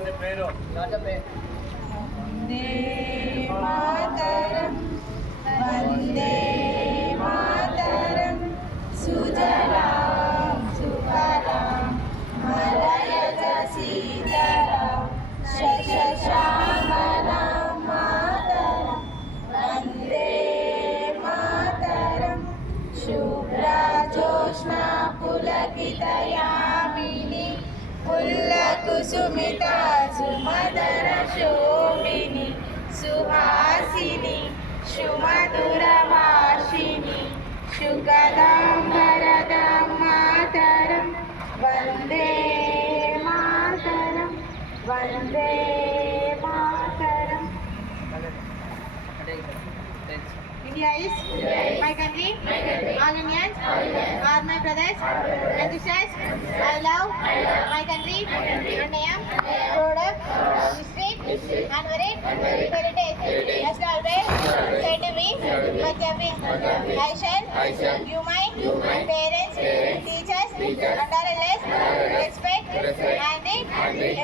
చెప్పండి పేరు. వందే మాతరం వందే మాతరం సుజలాం సుఫలాం మలయజ సీతలాం శశశ్యామలాం మాతరం వందే మాతరం శుభ్రజోష్నా పులకితయామిని పుల్లకుసుమితా సుమధుర శోభిని సుహాసిని సుమధురవాసిని సుగదాం వరదాం మాతరం Vande Mataram Vande Mataram. India is my country. All Indians are my brothers and sisters. I love my country and I am proud of history and heritage. As always said to me, Punjabi, I shall give my parents, teachers and all others respect and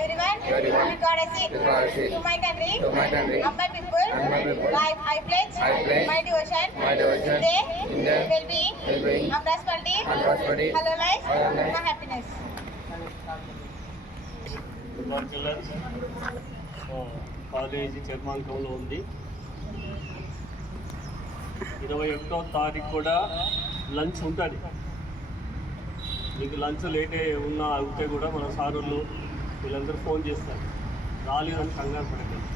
everyone courtesy to my country and my people. I pledge my devotion today, well-being, and prosperity, hello life, and happiness. College చర్మాంకంలో ఉంది. 21వ తారీఖు కూడా lunch ఉంటుంది. మీకు lunch లేటే ఉన్నా అవుతే కూడా మన సారులు వీళ్ళందరూ ఫోన్ చేస్తారు, రాలేదని కంగారు పడకండి.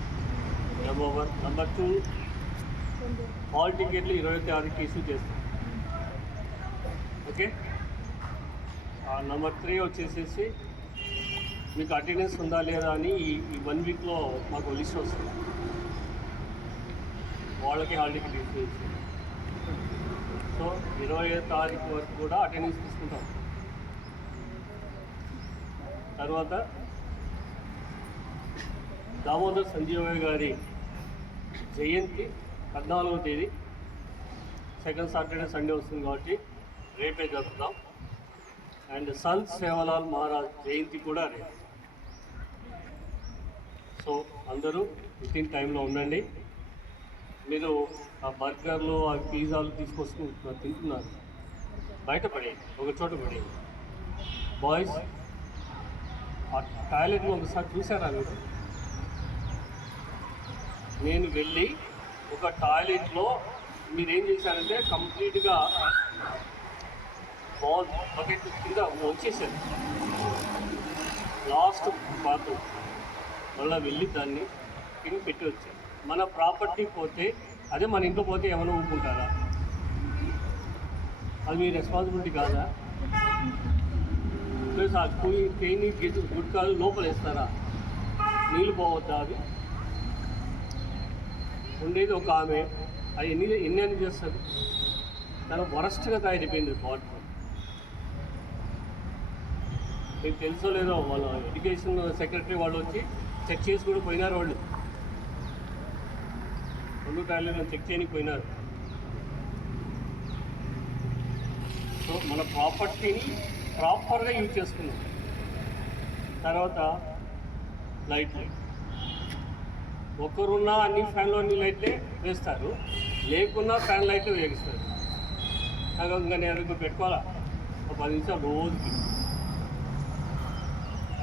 నెంబర్ 1. నెంబర్ 2, హాల్ టికెట్లు 20వ తారీఖు ఇష్యూ చేస్తాం. ఓకే. నెంబర్ 3 వచ్చేసేసి మీకు అటెండెన్స్ ఉందా లేదా అని ఈ 1 వీక్లో మాకు లిస్ట్ వస్తుంది. వాళ్ళకి హాల్ టికెట్ ఇష్యూ చేస్తాం. సో 20వ తారీఖు వరకు కూడా అటెండెన్స్ తీసుకుంటాం. తర్వాత దామోదర్ సంజీవయ్య గారి జయంతి 14వ తేదీ, సెకండ్ సాటర్డే సండే వస్తుంది కాబట్టి రేపే జరుపుతాం. అండ్ సంత్ సేవలాల్ మహారాజ్ జయంతి కూడా రేపు. సో అందరూ వితిన్ టైంలో ఉండండి. మీరు ఆ బర్గర్లు ఆ పిజ్జాలు తీసుకొచ్చి తింటున్నారు, బయట పడేయండి, ఒక చోట పడేయండి. బాయ్స్, ఆ టాయిలెట్లో ఒకసారి చూసారా మీరు? నేను వెళ్ళి ఒక టాయిలెట్లో మీరేం చేశారంటే కంప్లీట్గా బకెట్ కింద వచ్చేసారు. లాస్ట్ బాత్రూమ్ మళ్ళీ వెళ్ళి దాన్ని కింద పెట్టి వచ్చారు. మన ప్రాపర్టీ పోతే అదే మన ఇంట్లో పోతే ఏమైనా ఊరుకుంటారా? అది మీ రెస్పాన్సిబిలిటీ కాదా? ప్లస్ ఆ పెయిన్ గుడ్కాలు లోపల వేస్తారా? నీళ్ళు పోవద్దా? అది ఉండేది ఒక ఆమె, అది ఎన్ని చేస్తుంది? చాలా వరస్ట్గా తయారైపోయింది బాడీ. మీకు తెలుసో లేదో, వాళ్ళ ఎడ్యుకేషన్ సెక్రటరీ వాళ్ళు వచ్చి చెక్ చేసి కూడా పోయినారు. వాళ్ళు 2 టాయిలెట్లు చెక్ చేయడానికి పోయినారు. సో మన ప్రాపర్టీని ప్రాపర్గా యూజ్ చేసుకున్నాం. తర్వాత లైట్లు, ఒకరున్నా అన్ని ఫ్యాన్లో అన్ని లైట్లే వేస్తారు, లేకున్నా ఫ్యాన్ లైట్లు వేగిస్తారు. ఇంకా నేను పెట్టుకోవాలా ఒక 10 నిమిషాలు రోజుకి.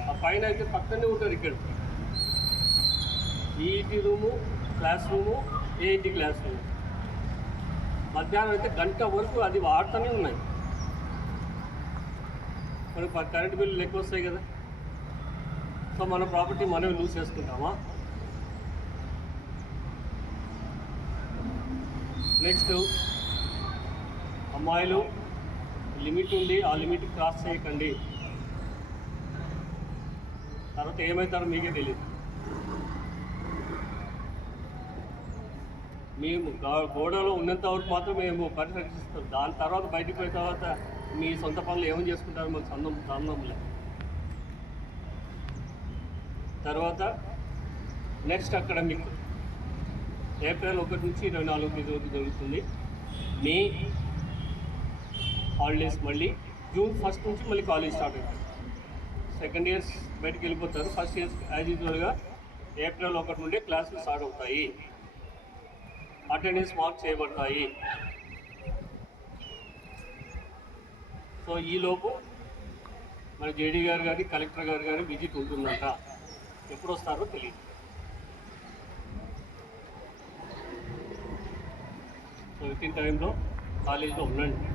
ఆ పైన అయితే పక్కనే ఉంటారు. ఇక్కడ EET room, class room, AIT class room. మధ్యాహ్నం అయితే గంట వరకు అది వాడుతూనే ఉన్నాయి. మనకు కరెంటు బిల్లులు ఎక్కువ వస్తాయి కదా. సో మన ప్రాపర్టీ మనమే లూజ్ చేసుకుంటామా? నెక్స్ట్, అమ్మాయిలు లిమిట్ ఉంది, ఆ లిమిట్ క్రాస్ చేయకండి. తర్వాత ఏమవుతారో మీకే తెలియదు. మేము గోడలో ఉన్నంత వరకు మాత్రం మేము పరిరక్షిస్తాం. దాని తర్వాత బయటికి పోయిన తర్వాత మీ సొంత పనులు ఏమని చేసుకుంటారో మాకు సంబంధం లేదు. తర్వాత నెక్స్ట్ అకాడమిక్ ఏప్రిల్ 1 నుంచి 24 తేదీ వరకు జరుగుతుంది. మే హాలిడేస్, మళ్ళీ జూన్ 1 నుంచి మళ్ళీ కాలేజ్ స్టార్ట్ అవుతుంది. సెకండ్ ఇయర్స్ బయటికి వెళ్ళిపోతారు. ఫస్ట్ ఇయర్స్ యాజ్ యూజువల్గా ఏప్రిల్ 1 నుండి క్లాసులు స్టార్ట్ అవుతాయి. అటెండెన్స్ మార్క్ చేయబడతాయి. సో ఈలోపు మన జేడీ గారు కానీ కలెక్టర్ గారు కానీ విజిట్ ఉంటుందంట. ఎప్పుడు వస్తారో తెలియదు. సో విత్ ఇన్ టైంలో కాలేజీలో ఉండండి.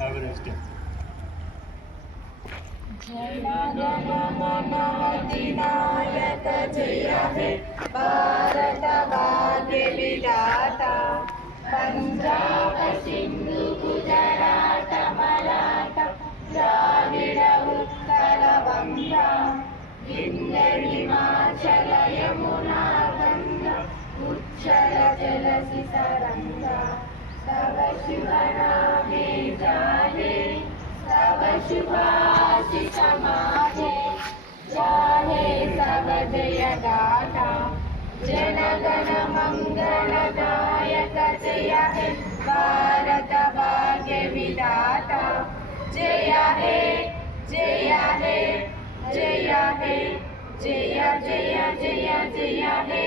Have a nice day. जनगणमनाधिनायक जय हे भारत भाग्य विधाता पंजाब सिंधु गुजरात मराठा द्राविड उत्कल गंगा विंध्य हिमाचल यमुना गंगा उच्चल जलधि तरंगा तव शुभ नामे जाहे तव शुभाशिष माहे जाहे तव जय गाथा जनगण मंगलदायक जय हे भारत भाग्य विधाता जय हे जय हे जय हे जय जय जय जय हे